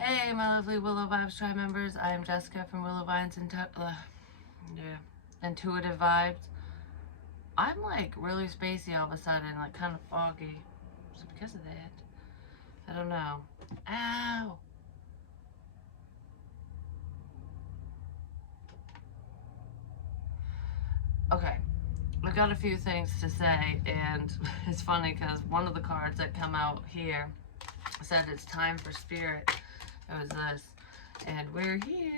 Hey, my lovely Willow Vibes Tribe members. I am Jessica from Willow Vines Intuitive Vibes. I'm like really spacey all of a sudden, like kind of foggy. Is it because of that? I don't know. Ow! Okay, I've got a few things to say, and it's funny because one of the cards that come out here said it's time for spirit. It was this, and we're here.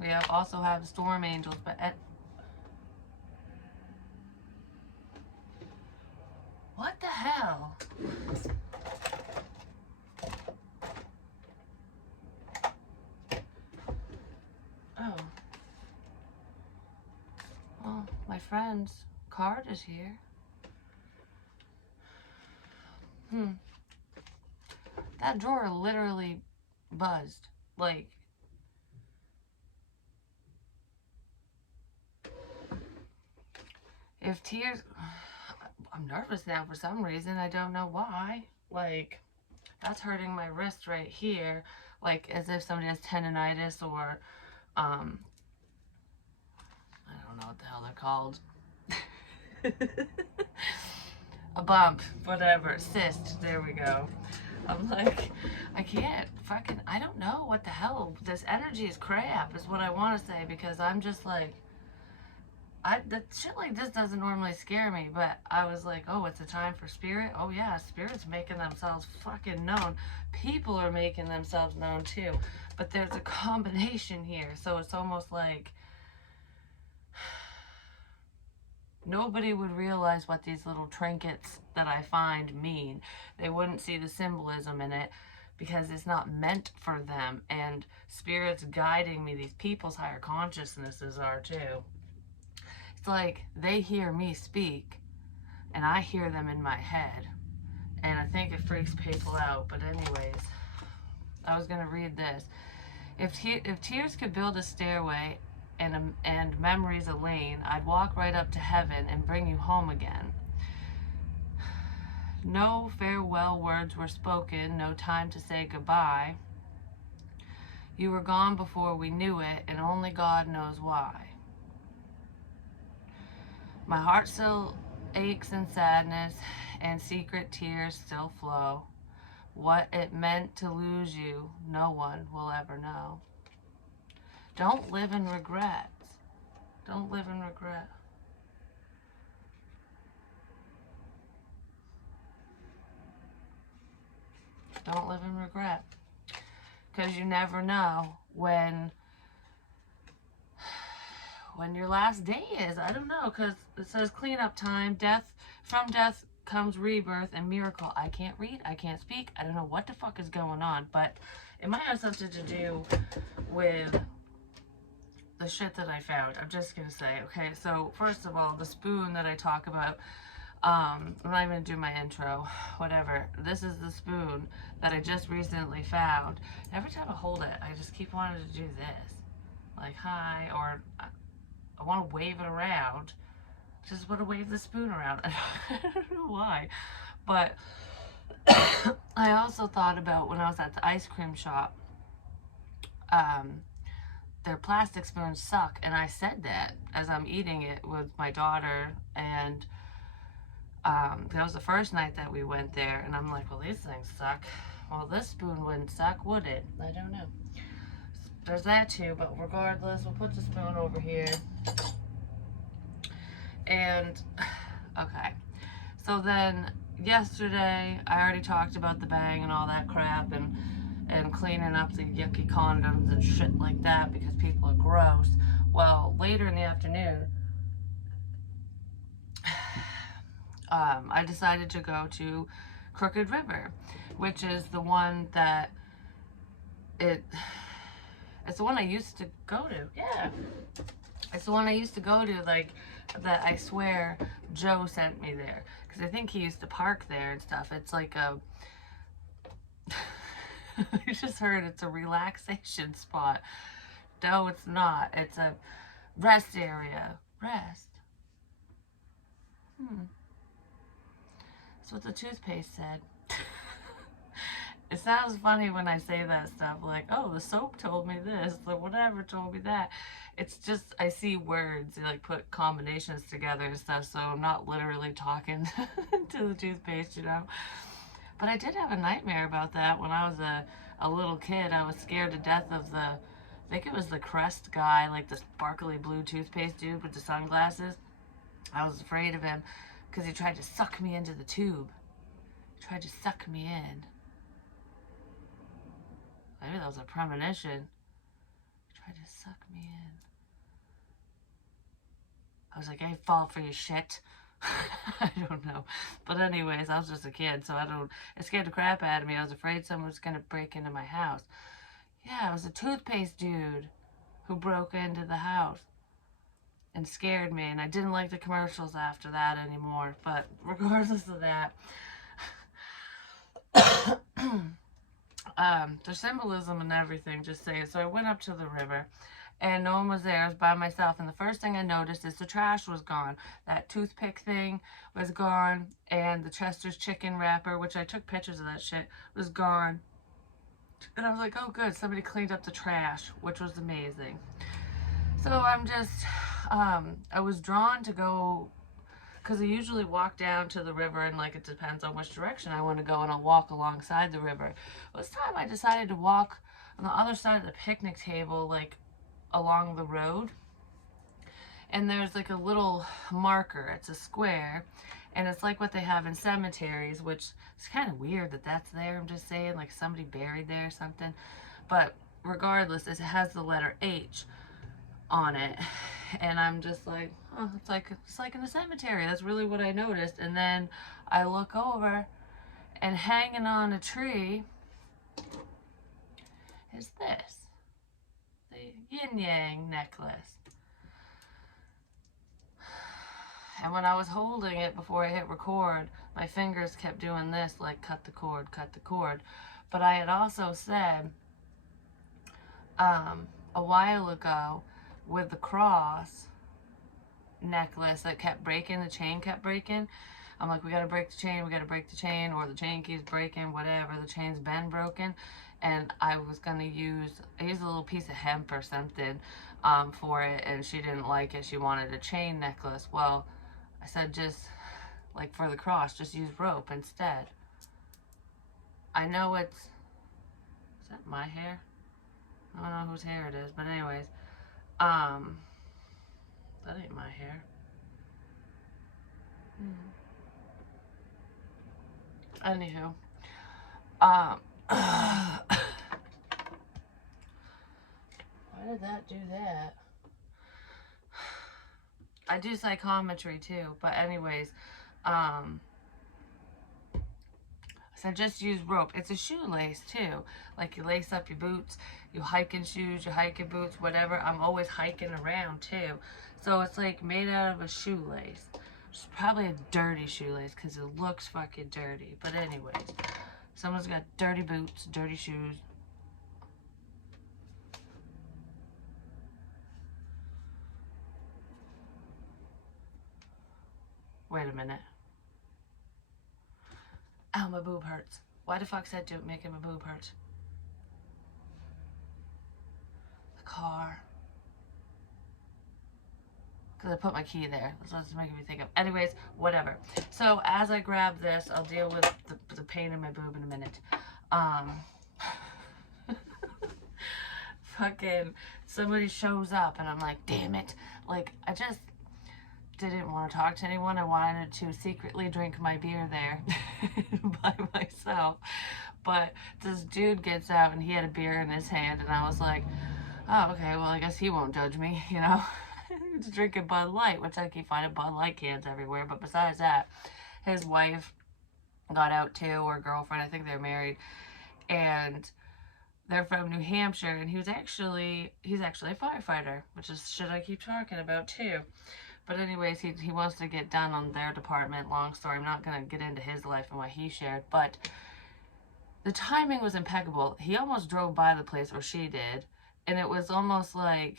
We also have storm angels, but what the hell? Oh. Well, my friend's card is here. That drawer literally buzzed. Like, if tears... I'm nervous now for some reason. I don't know why. Like, that's hurting my wrist right here. Like, as if somebody has tendonitis or, I don't know what the hell they're called. A bump, whatever, cyst, there we go. I'm like, I can't fucking, I don't know what the hell, this energy is crap, is what I want to say, because I'm just like, that shit like this doesn't normally scare me, but I was like, oh, it's a time for spirit? Oh yeah, spirit's making themselves fucking known. People are making themselves known too, but there's a combination here, so it's almost like, nobody would realize what these little trinkets that I find mean. They wouldn't see the symbolism in it because it's not meant for them. And spirit's guiding me. These people's higher consciousnesses are too. It's like they hear me speak and I hear them in my head. And I think it freaks people out. But anyways, I was going to read this. If tears could build a stairway and memories a lane, I'd walk right up to heaven and bring you home again. No farewell words were spoken, no time to say goodbye. You were gone before we knew it, and only God knows why. My heart still aches in sadness, and secret tears still flow. What it meant to lose you, no one will ever know. Don't live in regrets. Don't live in regret. Don't live in regret. Because you never know when your last day is. I don't know, because it says cleanup time, death, from death comes rebirth and miracle. I can't read, I can't speak, I don't know what the fuck is going on, but it might have something to do with the shit that I found. I'm just gonna say, okay, so first of all, the spoon that I talk about, I'm not even gonna do my intro, whatever. This is the spoon that I just recently found. Every time I hold it, I just keep wanting to do this. Like, hi, or I want to wave it around. Just want to wave the spoon around. I don't know why. But I also thought about when I was at the ice cream shop, their plastic spoons suck. And I said that as I'm eating it with my daughter. And that was the first night that we went there. And I'm like, well, these things suck. Well, this spoon wouldn't suck, would it? I don't know. There's that too, but regardless, we'll put the spoon over here. And, okay. So then, yesterday, I already talked about the bang and all that crap and cleaning up the yucky condoms and shit like that because people are gross. Well, later in the afternoon, I decided to go to Crooked River, which is the one that it's the one I used to go to. Yeah. It's the one I used to go to, like, that I swear Joe sent me there. Because I think he used to park there and stuff. It's like a... You just heard it's a relaxation spot. No, it's not. It's a rest area. Rest. That's what the toothpaste said. It sounds funny when I say that stuff, like, oh, the soap told me this, the whatever told me that. It's just, I see words, and like put combinations together and stuff, so I'm not literally talking to the toothpaste, you know? But I did have a nightmare about that when I was a little kid. I was scared to death of I think it was the Crest guy, like the sparkly blue toothpaste dude with the sunglasses. I was afraid of him because he tried to suck me into the tube. He tried to suck me in. Maybe that was a premonition. He tried to suck me in. I was like, I fall for your shit. I don't know. But anyways, I was just a kid, so it scared the crap out of me. I was afraid someone was going to break into my house. Yeah, it was a toothpaste dude who broke into the house and scared me, and I didn't like the commercials after that anymore. But regardless of that, there's symbolism and everything, just saying. So I went up to the river, and no one was there. I was by myself, and the first thing I noticed is the trash was gone. That toothpick thing was gone, and the Chester's chicken wrapper, which I took pictures of that shit, was gone. And I was like, oh good, somebody cleaned up the trash, which was amazing. So I'm just, I was drawn to go, because I usually walk down to the river, and like it depends on which direction I want to go, and I'll walk alongside the river. Well, this time I decided to walk on the other side of the picnic table, like along the road. And there's like a little marker, it's a square, and it's like what they have in cemeteries, which is kind of weird that that's there. I'm just saying, like somebody buried there or something. But regardless, it has the letter H on it, and I'm just like, oh, it's like in a cemetery. That's really what I noticed. And then I look over, and hanging on a tree is this, the yin yang necklace. And when I was holding it before I hit record, my fingers kept doing this, like cut the cord, cut the cord. But I had also said a while ago, with the cross necklace that kept breaking, the chain kept breaking. I'm like, we gotta break the chain, we gotta break the chain, or the chain keeps breaking, whatever, the chain's been broken. And I was gonna use a little piece of hemp or something for it, and she didn't like it. She wanted a chain necklace. Well, I said, just like for the cross, just use rope instead. I know is that my hair? I don't know whose hair it is, but anyways, that ain't my hair. Anywho, why did that do that? I do psychometry too, but anyways, so just use rope. It's a shoelace too. Like you lace up your boots, you hike in shoes, you hike in boots, whatever. I'm always hiking around too. So it's like made out of a shoelace. It's probably a dirty shoelace because it looks fucking dirty. But anyways, someone's got dirty boots, dirty shoes. Wait a minute. Ow, my boob hurts. Why the fuck's that dude making my boob hurt? The car. Because I put my key there. That's what's making me think of. Anyways, whatever. So as I grab this, I'll deal with the pain in my boob in a minute. Fucking somebody shows up and I'm like, damn it. Like, I just didn't want to talk to anyone. I wanted to secretly drink my beer there by myself. But this dude gets out and he had a beer in his hand, and I was like, oh, okay, well, I guess he won't judge me, you know? He's drinking Bud Light, which I keep finding Bud Light cans everywhere. But besides that, his wife got out too, or girlfriend, I think they're married, and they're from New Hampshire, and he's actually a firefighter, which is shit I keep talking about too. But anyways, he wants to get done on their department. Long story, I'm not going to get into his life and what he shared, but the timing was impeccable. He almost drove by the place where she did, and it was almost like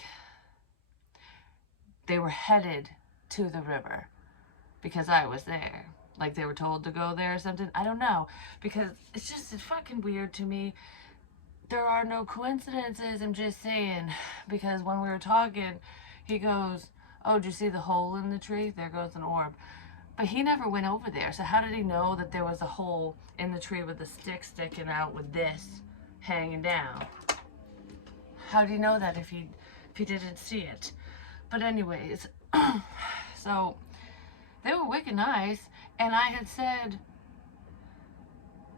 they were headed to the river because I was there. Like they were told to go there or something. I don't know. Because it's fucking weird to me. There are no coincidences, I'm just saying. Because when we were talking, he goes, oh, did you see the hole in the tree? There goes an orb. But he never went over there. So how did he know that there was a hole in the tree with a stick sticking out with this hanging down? How do you know that if he didn't see it? But anyways, so they were wicked nice, and I had said,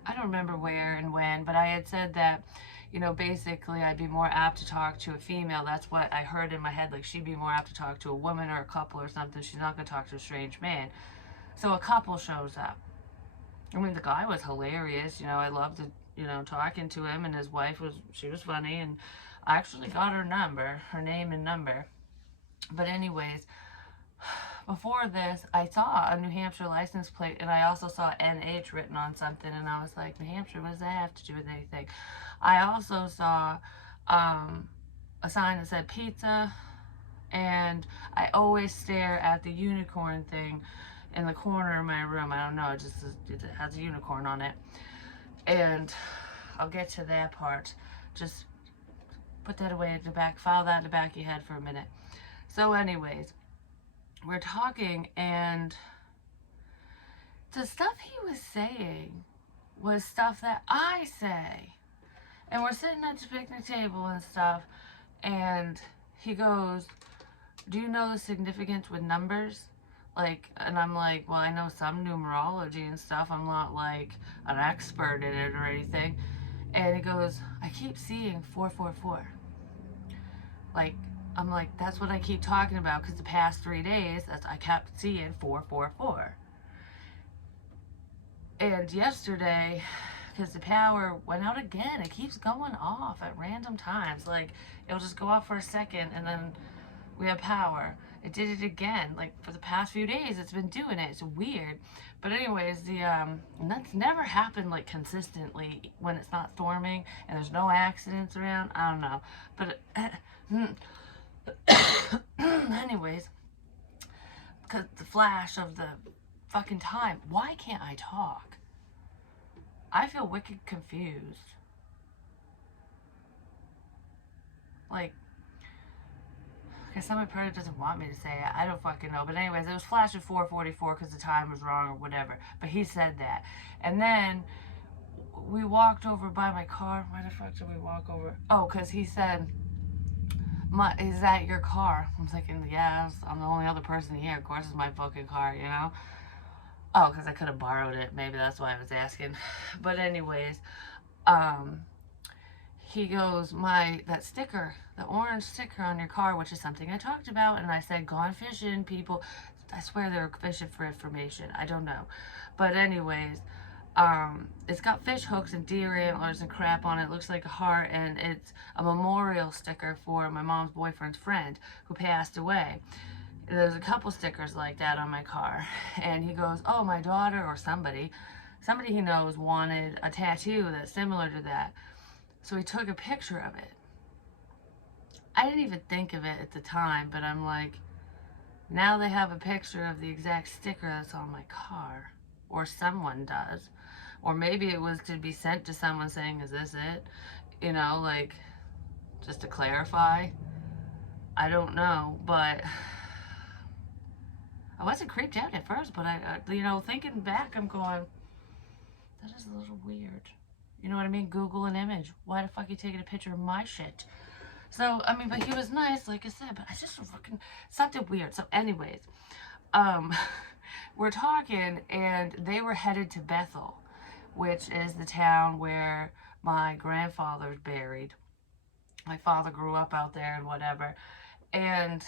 I don't remember where and when, but I had said that, you know, basically I'd be more apt to talk to a female. That's what I heard in my head, like she'd be more apt to talk to a woman or a couple or something. She's not going to talk to a strange man. So a couple shows up. I mean, the guy was hilarious. You know, I loved, you know, talking to him, and his wife she was funny, and I actually got her name and number. But anyways, before this, I saw a New Hampshire license plate, and I also saw NH written on something, and I was like, New Hampshire, what does that have to do with anything? I also saw a sign that said pizza, and I always stare at the unicorn thing in the corner of my room. I don't know, it has a unicorn on it. And I'll get to that part. Just put that away at the back, file that in the back of your head for a minute. So anyways, we're talking, and the stuff he was saying was stuff that I say. And we're sitting at the picnic table and stuff, and he goes, do you know the significance with numbers? Like, and I'm like, well, I know some numerology and stuff. I'm not like an expert in it or anything. And he goes, I keep seeing 444. Like, I'm like, that's what I keep talking about, because the past 3 days, I kept seeing 444. And yesterday, because the power went out again, it keeps going off at random times. Like, it'll just go off for a second, and then we have power. It did it again. Like, for the past few days, it's been doing it. It's weird. But anyways, and that's never happened, like, consistently when it's not storming and there's no accidents around. I don't know. But anyways, because the flash of the fucking time. Why can't I talk? I feel wicked confused. Like, because somebody probably doesn't want me to say it. I don't fucking know. But anyways, it was flashing 4:44 because the time was wrong or whatever. But he said that. And then we walked over by my car. Why the fuck did we walk over? Oh, because he said, is that your car? I'm thinking, yes, I'm the only other person here. Of course it's my fucking car, you know? Oh, because I could have borrowed it. Maybe that's why I was asking. But anyways, he goes, that sticker, the orange sticker on your car, which is something I talked about, and I said, gone fishing, people. I swear they were fishing for information. I don't know. But anyways, it's got fish hooks and deer antlers and crap on it. It looks like a heart, and it's a memorial sticker for my mom's boyfriend's friend who passed away. There's a couple stickers like that on my car. And he goes, oh, my daughter or somebody he knows wanted a tattoo that's similar to that. So he took a picture of it. I didn't even think of it at the time, but I'm like, now they have a picture of the exact sticker that's on my car. Or someone does. Or maybe it was to be sent to someone saying, is this it? You know, like, just to clarify. I don't know, but I wasn't creeped out at first, but you know, thinking back, I'm going, that is a little weird. You know what I mean? Google an image. Why the fuck are you taking a picture of my shit? So, I mean, but he was nice, like I said, but I just fucking, something weird. So anyways, we're talking, and they were headed to Bethel, which is the town where my grandfather's buried. My father grew up out there and whatever. And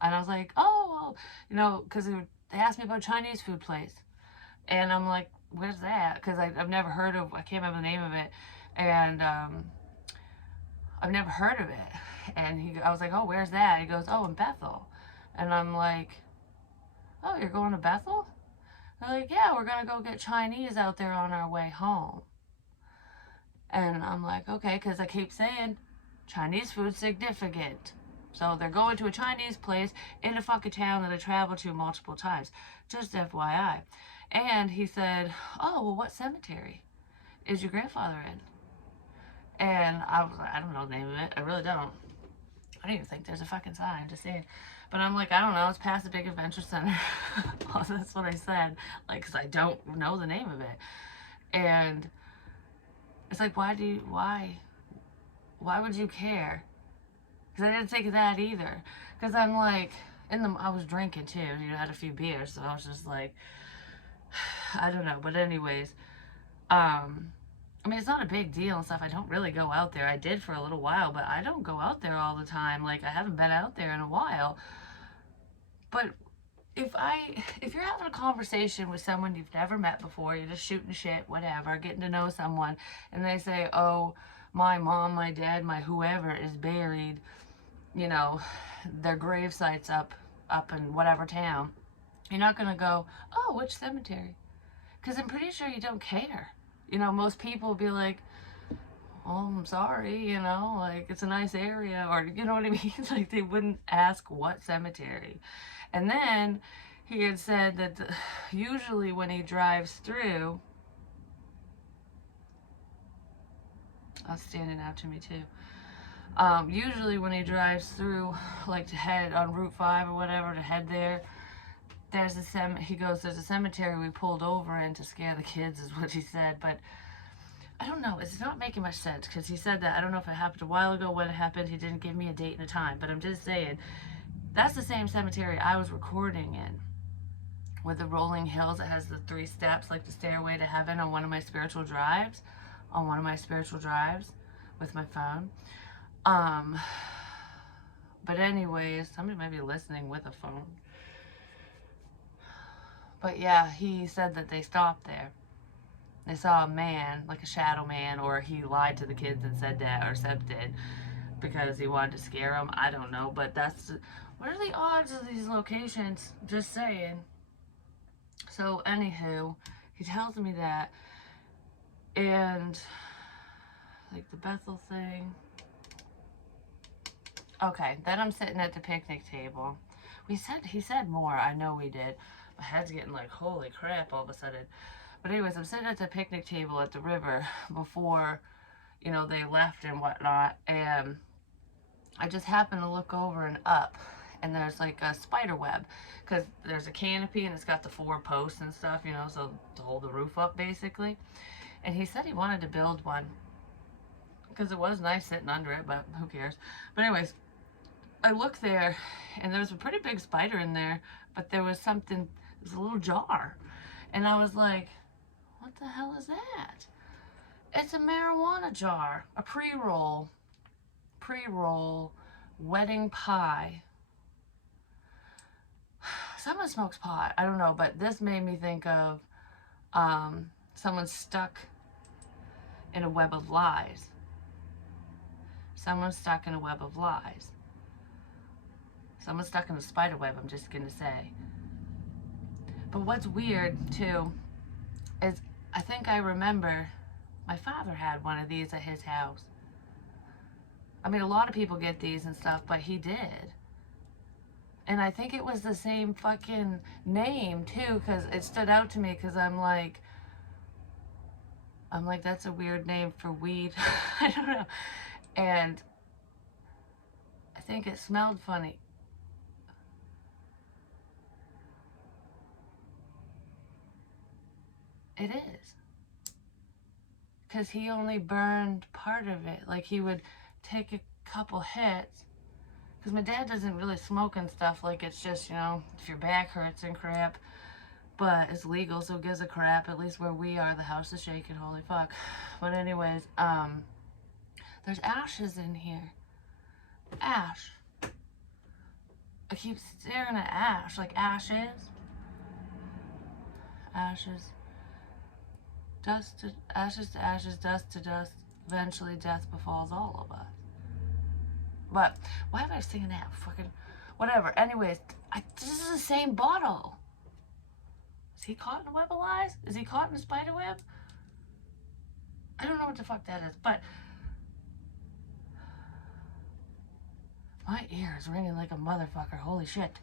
I was like, oh, well, you know, because they asked me about a Chinese food place. And I'm like, where's that? Because I've never heard of, I can't remember the name of it. And I've never heard of it. And I was like, oh, where's that? He goes, oh, in Bethel. And I'm like, oh, you're going to Bethel? They're like, yeah, we're going to go get Chinese out there on our way home. And I'm like, okay, because I keep saying Chinese food's significant. So they're going to a Chinese place in a fucking town that I traveled to multiple times. Just FYI. And he said, oh, well, what cemetery is your grandfather in? And I was like, I don't know the name of it. I really don't. I don't even think there's a fucking sign, just saying. But I'm like, I don't know. It's past the big adventure center. Well, that's what I said. Like, because I don't know the name of it. And it's like, why would you care? Because I didn't think of that either. Because I'm like, I was drinking too. You know, I had a few beers. So I was just like, I don't know. But anyways, I mean, it's not a big deal and stuff. I don't really go out there. I did for a little while, but I don't go out there all the time. Like, I haven't been out there in a while. But if you're having a conversation with someone you've never met before, you're just shooting shit, whatever, getting to know someone, and they say, oh, my mom, my dad, my whoever is buried, you know, their grave site's up in whatever town, you're not going to go, oh, which cemetery? Because I'm pretty sure you don't care. You know, most people will be like, oh, I'm sorry, you know, like, it's a nice area, or, you know what I mean? Like, they wouldn't ask what cemetery. And then he had said that usually when he drives through, that's standing out to me too. Usually when he drives through, like to head on Route 5 or whatever, to head there, there's a cemetery we pulled over in to scare the kids, is what he said. But I don't know, it's not making much sense, because he said that, I don't know if it happened a while ago, when it happened, he didn't give me a date and a time, but I'm just saying, that's the same cemetery I was recording in, with the rolling hills. It has the 3 steps, like the stairway to heaven, on one of my spiritual drives, with my phone. But anyways, somebody might be listening with a phone. But yeah, he said that they stopped there. They saw a man, like a shadow man, or he lied to the kids and said that, or Seb did, because he wanted to scare them. I don't know, but what are the odds of these locations? Just saying. So, anywho, he tells me that, and, like, the Bethel thing. Okay, then I'm sitting at the picnic table. He said more, I know we did. My head's getting like, holy crap, all of a sudden. But anyways, I'm sitting at the picnic table at the river before, you know, they left and whatnot, and I just happened to look over and up, and there's like a spider web, because there's a canopy and it's got the 4 posts and stuff, you know, so to hold the roof up basically. And he said he wanted to build one, because it was nice sitting under it, but who cares. But anyways, I looked there, and there was a pretty big spider in there, but there was a little jar. And I was like, what the hell is that? It's a marijuana jar, a pre-roll wedding pie. Someone smokes pot, I don't know, but this made me think of someone stuck in a web of lies. Someone's stuck in a web of lies. Someone's stuck in a spider web, I'm just gonna say. But what's weird, too, is I think I remember my father had one of these at his house. I mean, a lot of people get these and stuff, but he did. And I think it was the same fucking name, too, because it stood out to me, because I'm like, that's a weird name for weed. I don't know. And I think it smelled funny. It is. Because he only burned part of it. Like, he would take a couple hits. Because my dad doesn't really smoke and stuff. Like, it's just, you know, if your back hurts and crap. But it's legal, so it gives a crap. At least where we are, the house is shaking. Holy fuck. But anyways, there's ashes in here. Ash. I keep staring at ash. Like, ashes. Ashes. Ashes to ashes, dust to dust. Eventually, death befalls all of us. But why am I singing that? Fucking whatever. Anyways, this is the same bottle. Is he caught in a web of lies? Is he caught in a spider web? I don't know what the fuck that is, but my ear is ringing like a motherfucker. Holy shit.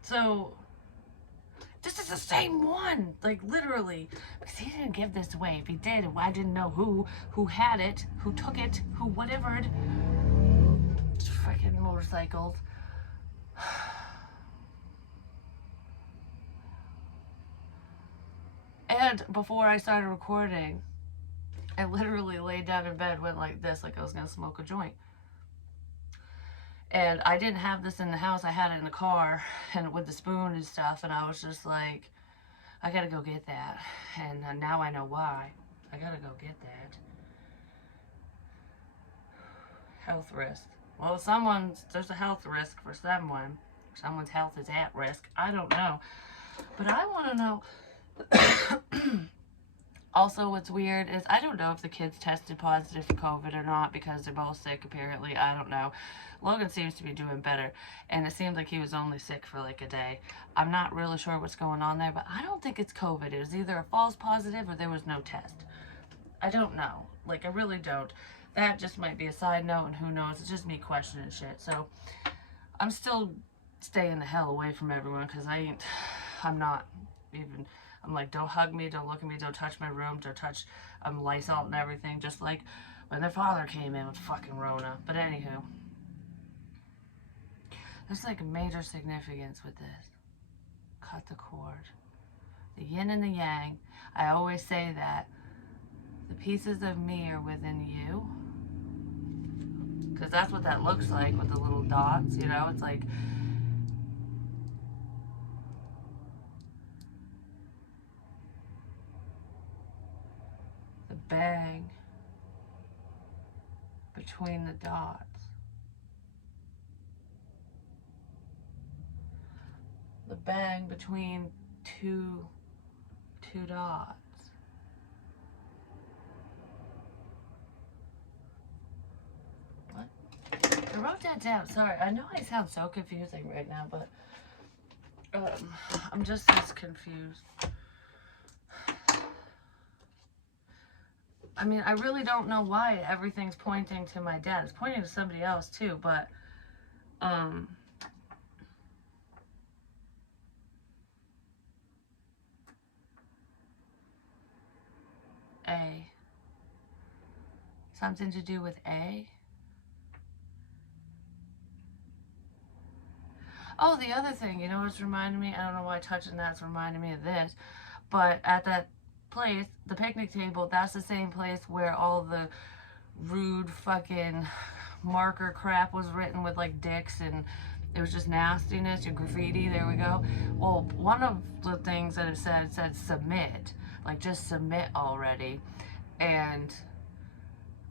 So This is the same one, like literally, because he didn't give this away. If he did, I didn't know who had it, who took it, who whatevered. Freaking motorcycles. And before I started recording, I literally laid down in bed, went like this, like I was gonna smoke a joint. And I didn't have this in the house. I had it in the car and with the spoon and stuff. And I was just like, I gotta go get that. And now I know why. I gotta go get that. Health risk. Well, there's a health risk for someone. Someone's health is at risk. I don't know. But I want to know. Also, what's weird is I don't know if the kids tested positive for COVID or not because they're both sick, apparently. I don't know. Logan seems to be doing better, and it seems like he was only sick for like a day. I'm not really sure what's going on there, but I don't think it's COVID. It was either a false positive or there was no test. I don't know. Like, I really don't. That just might be a side note, and who knows? It's just me questioning shit. So, I'm still staying the hell away from everyone because I'm not even... I'm like, don't hug me, don't look at me, don't touch my room, don't touch Lysol and everything, just like when their father came in with fucking Rona. But anywho, there's like major significance with this. Cut the cord. The yin and the yang. I always say that. The pieces of me are within you. Because that's what that looks like with the little dots, you know? It's like... the bang between the dots. The bang between two dots. What? I wrote that down. Sorry, I know I sound so confusing right now, but I'm just as confused. I mean, I really don't know why everything's pointing to my dad. It's pointing to somebody else too, but A. Something to do with A. Oh, the other thing, you know what's reminding me? I don't know why touching that's reminding me of this, but at that place, the picnic table, that's the same place where all the rude fucking marker crap was written with like dicks, and it was just nastiness, your graffiti, there we go. Well, one of the things that it said submit, like just submit already, and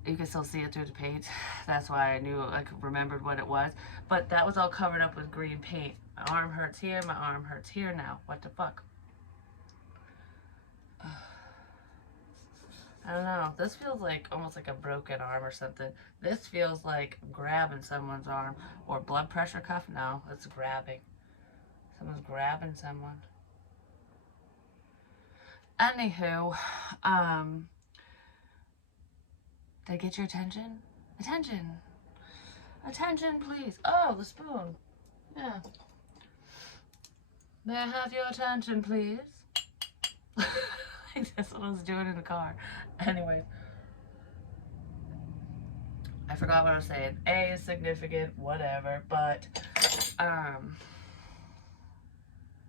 you can still see it through the paint. That's why I knew, I remembered what it was. But that was all covered up with green paint. My arm hurts here, my arm hurts here now. What the fuck? I don't know. This feels like almost like a broken arm or something. This feels like grabbing someone's arm. Or blood pressure cuff. No, it's grabbing. Someone's grabbing someone. Anywho, did I get your attention? Attention. Attention, please. Oh, the spoon. Yeah. May I have your attention, please? That's what I was doing in the car. Anyways. I forgot what I was saying. A is significant, whatever, but,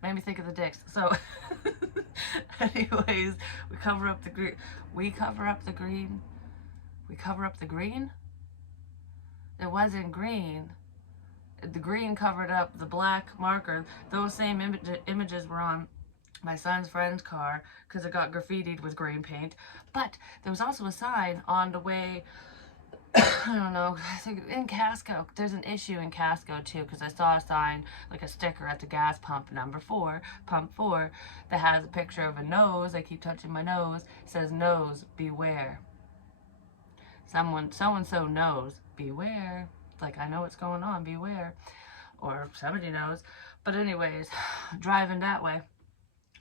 made me think of the dicks. So, anyways, we cover up the green. We cover up the green. We cover up the green? It wasn't green. The green covered up the black marker. Those same images were on my son's friend's car because it got graffitied with green paint. But there was also a sign on the way, I don't know, I think in Casco. There's an issue in Casco too because I saw a sign, like a sticker at the gas pump, number 4, pump 4, that has a picture of a nose. I keep touching my nose. It says, nose, beware. So-and-so knows, beware. Like, I know what's going on, beware. Or somebody knows. But anyways, driving that way,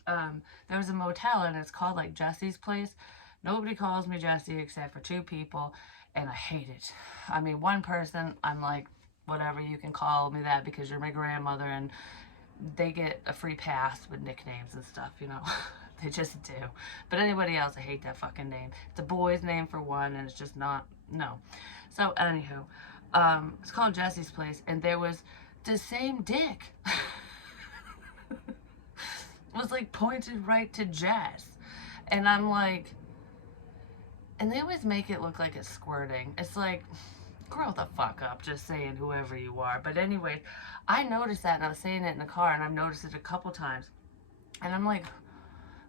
there was a motel, and it's called, like, Jesse's Place. Nobody calls me Jesse except for 2 people, and I hate it. I mean, one person, I'm like, whatever, you can call me that because you're my grandmother, and they get a free pass with nicknames and stuff, you know. They just do. But anybody else, I hate that fucking name. It's a boy's name for one, and it's just not, no. So, anywho, it's called Jesse's Place, and there was the same dick. It was like pointed right to Jess. And I'm like, and they always make it look like it's squirting. It's like, grow the fuck up, just saying, whoever you are. But anyway, I noticed that, and I was saying it in the car, and I've noticed it a couple times. And I'm like,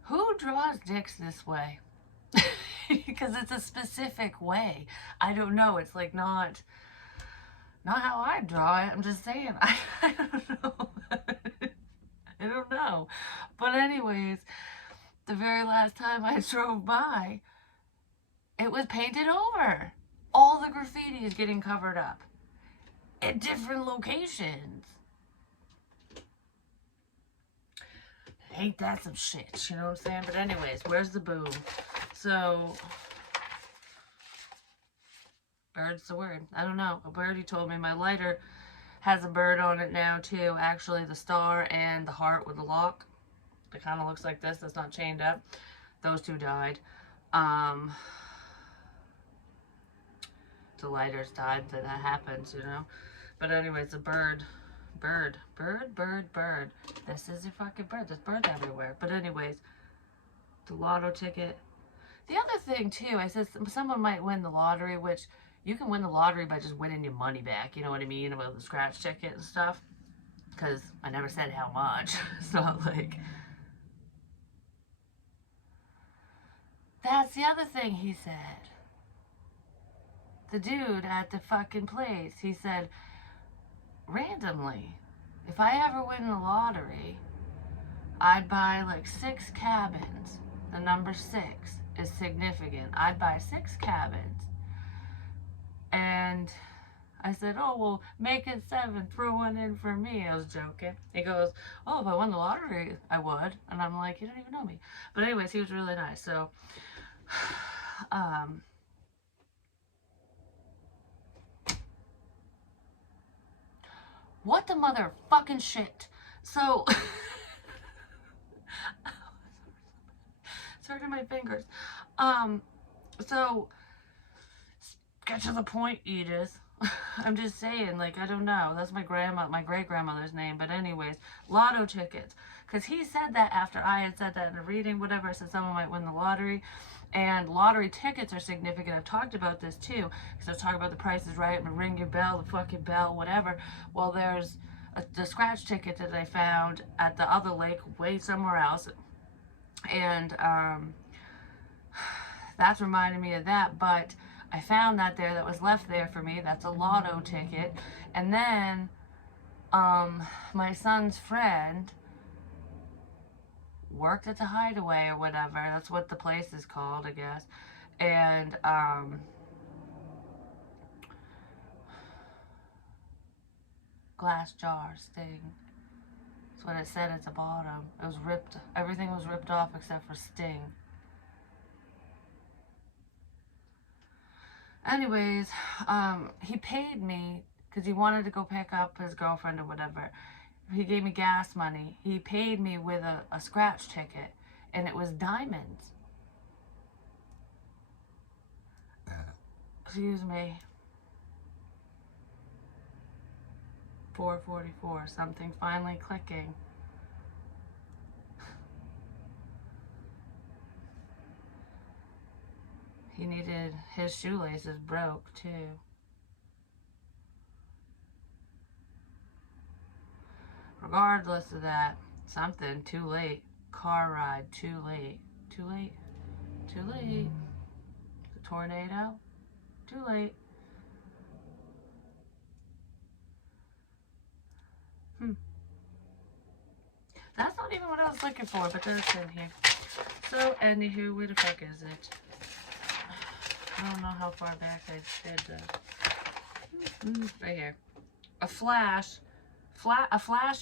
who draws dicks this way? Because it's a specific way. I don't know. It's like not how I draw it. I'm just saying. I don't know. I don't know. But anyways, the very last time I drove by, it was painted over. All the graffiti is getting covered up at different locations. Ain't that some shit, you know what I'm saying? But anyways, where's the boom? So, bird's the word. I don't know. A birdie told me my lighter has a bird on it now too. Actually, the star and the heart with the lock. It kind of looks like this. That's not chained up. Those two died. The lighters died. That happens, you know. But anyways, a bird. Bird. This is a fucking bird. There's birds everywhere. But anyways, the lotto ticket. The other thing too, I said someone might win the lottery, which you can win the lottery by just winning your money back. You know what I mean about the scratch ticket and stuff. Because I never said how much. It's not like. That's the other thing he said. The dude at the fucking place, he said, randomly, if I ever win the lottery, I'd buy like 6 cabins. The number 6 is significant. I'd buy 6 cabins. And I said, oh, well, make it 7. Throw one in for me. I was joking. He goes, oh, if I won the lottery, I would. And I'm like, you don't even know me. But anyways, he was really nice. So, what the motherfucking shit? So, sorry to my fingers. So, get to the point, Edith. I'm just saying, like, I don't know. That's my great-grandmother's name. But anyways, lotto tickets. Because he said that after I had said that in a reading, whatever. I said someone might win the lottery. And lottery tickets are significant. I've talked about this, too. Because I was talking about the Price is Right, and ring your bell, the fucking bell, whatever. Well, there's the scratch ticket that I found at the other lake, way somewhere else. And, that's reminding me of that. But I found that was left there for me. That's a lotto ticket. And then, my son's friend worked at the Hideaway or whatever. That's what the place is called, I guess. And, glass jar, Sting. That's what it said at the bottom. It was ripped. Everything was ripped off except for Sting. Anyways, he paid me because he wanted to go pick up his girlfriend or whatever. He gave me gas money. He paid me with a scratch ticket, and it was diamonds. Excuse me. 444, something finally clicking. He needed, his shoelaces broke too. Regardless of that, something, too late. Car ride, too late. Too late. Too late. The tornado, too late. That's not even what I was looking for, but that's in here. So, anywho, where the fuck is it? I don't know how far back I did that. Right here. A flash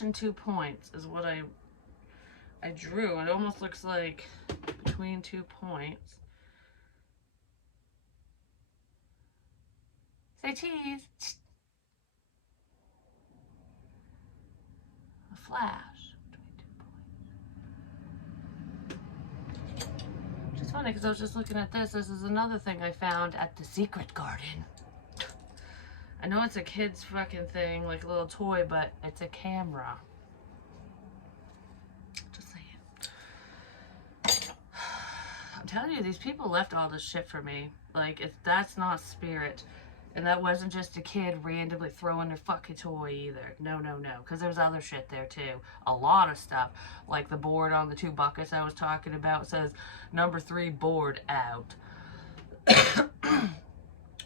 and 2 points is what I drew. It almost looks like between 2 points. Say cheese. A flash. funny because I was just looking at this. This is another thing I found at the Secret Garden. I know it's a kid's fucking thing, like a little toy, but it's a camera. Just saying. I'm telling you, these people left all this shit for me. Like, that's not spirit. And that wasn't just a kid randomly throwing their fucking toy either. No, no, no. Because there's other shit there too. A lot of stuff. Like the board on the 2 buckets I was talking about says, number 3 board out.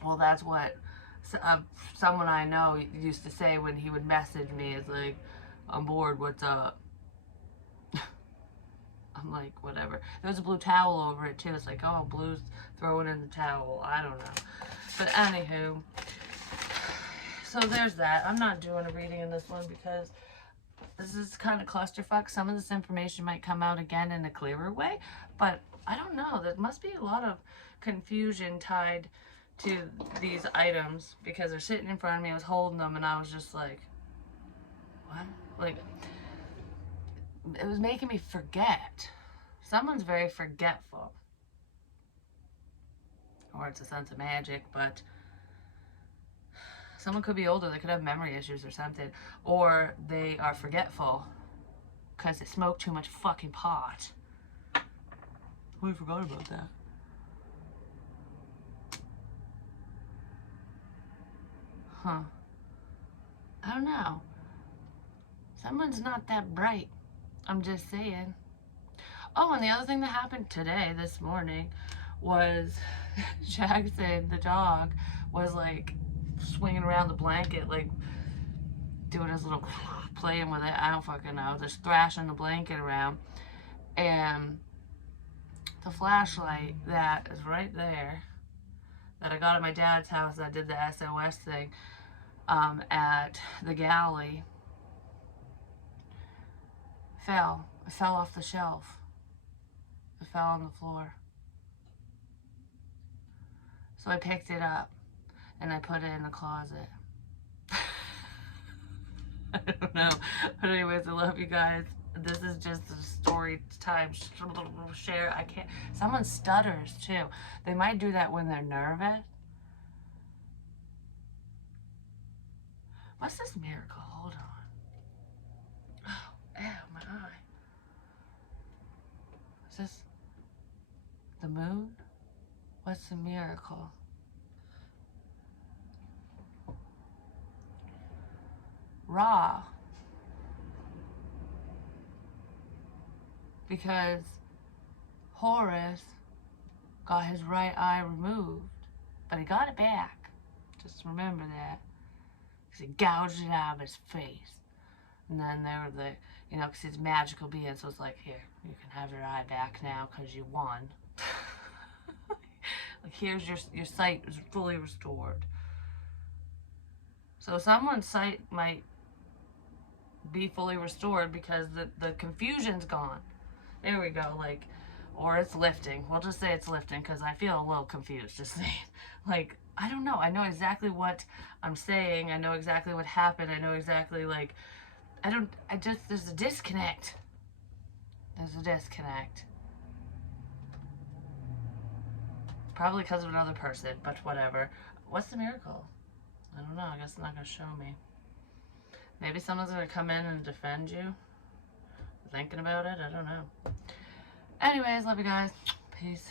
Well, that's what someone I know used to say when he would message me. It's like, I'm bored, what's up? I'm like, whatever. There's a blue towel over it too. It's like, oh, Blue's throwing in the towel. I don't know. But anywho, so there's that. I'm not doing a reading in this one because this is kind of clusterfuck. Some of this information might come out again in a clearer way, but I don't know. There must be a lot of confusion tied to these items because they're sitting in front of me. I was holding them and I was just like, what? Like, it was making me forget. Someone's very forgetful. Or it's a sense of magic, but someone could be older. They could have memory issues or something. Or they are forgetful because they smoke too much fucking pot. Oh, I forgot about that. Huh. I don't know. Someone's not that bright. I'm just saying. Oh, and the other thing that happened today, this morning, was Jackson, the dog, was like swinging around the blanket, like doing his little playing with it. I don't fucking know. Just thrashing the blanket around. And the flashlight that is right there, that I got at my dad's house, I did the SOS thing at the galley, fell. It fell off the shelf. It fell on the floor. So I picked it up and I put it in the closet. I don't know. But anyways, I love you guys. This is just a story time share. I can't. Someone stutters too. They might do that when they're nervous. What's this miracle? Hold on. Oh, ow, my eye. Is this the moon? What's the miracle? Raw. Because Horace got his right eye removed, but he got it back. Just remember that. Because he gouged it out of his face. And then there were the, you know, because it's magical being, so it's like, here, you can have your eye back now because you won. Like, here's your sight is fully restored. So someone's sight might be fully restored because the confusion's gone. There we go, like, or it's lifting. We'll just say it's lifting because I feel a little confused, just saying. Like, I don't know. I know exactly what I'm saying. I know exactly what happened. I know exactly, like, there's a disconnect. There's a disconnect. Probably because of another person, but whatever. What's the miracle? I don't know. I guess it's not going to show me. Maybe someone's going to come in and defend you. Thinking about it? I don't know. Anyways, love you guys. Peace.